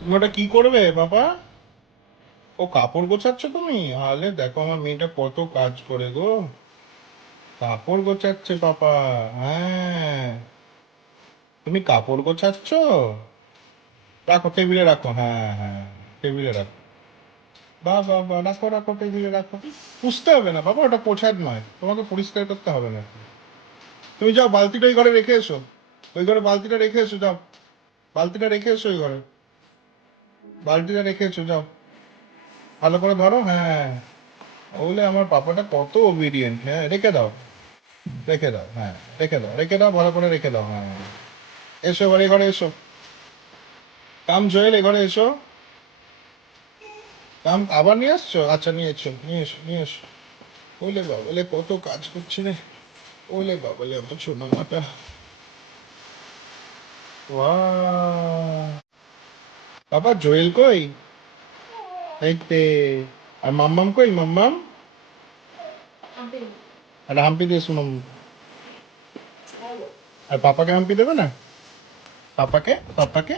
তুমি ওটা কি করবে বাবা? ও কাপড় গোছাচ্ছ তুমি? আলে দেখো আমার মেয়েটা কত কাজ করে গো। কাপড় গোছাচ্ছে পাপা। হ্যাঁ, তুমি কাপড় গোছাচ্ছ? রাখো, টেবিলে রাখো। হ্যাঁ হ্যাঁ, টেবিলে রাখো। বাহ বাহ বাহ, রাখো রাখো, টেবিলে রাখো। পুষতে হবে না বাবা, ওটা পোছার নয়, তোমাকে পরিষ্কার করতে হবে না। তুমি যাও, বালতিটা ওই ঘরে রেখে এসো। ওই ঘরে বালতিটা রেখে এসো, যাও। বালতিটা রেখে এসো ওই ঘরে। বালতিটা রেখে এসো, যাও। ভালো করে ধরো, হ্যাঁ। বলে আমার পাপাটা কত ওবিডিয়েন্ট। হ্যাঁ, রেখে দাও। রেখে দাও, হ্যাঁ। রেখে দাও, রেখে দাও, ভালো করে রেখে দাও, হ্যাঁ। এসো এবার, এই ঘরে এসো। কাম জয়েল, এ ঘরে এসো। কাম আবার নিয়ে আসছো? আচ্ছা, নিয়ে এসো, নিয়ে এসো, নিয়ে এসো। ওলে বাবলে কত কাজ করছে রে। ওলে বাবলে আমার ছোট মাটা। ওয়াও, বাবা জয়েল কই? এইতে। আর মাম্মাম কই, মাম্মাম? আর হাম্পি দিয়ে শুনো। আর পাপাকে হাম্পি দেবে না? পাপাকে, পাপাকে।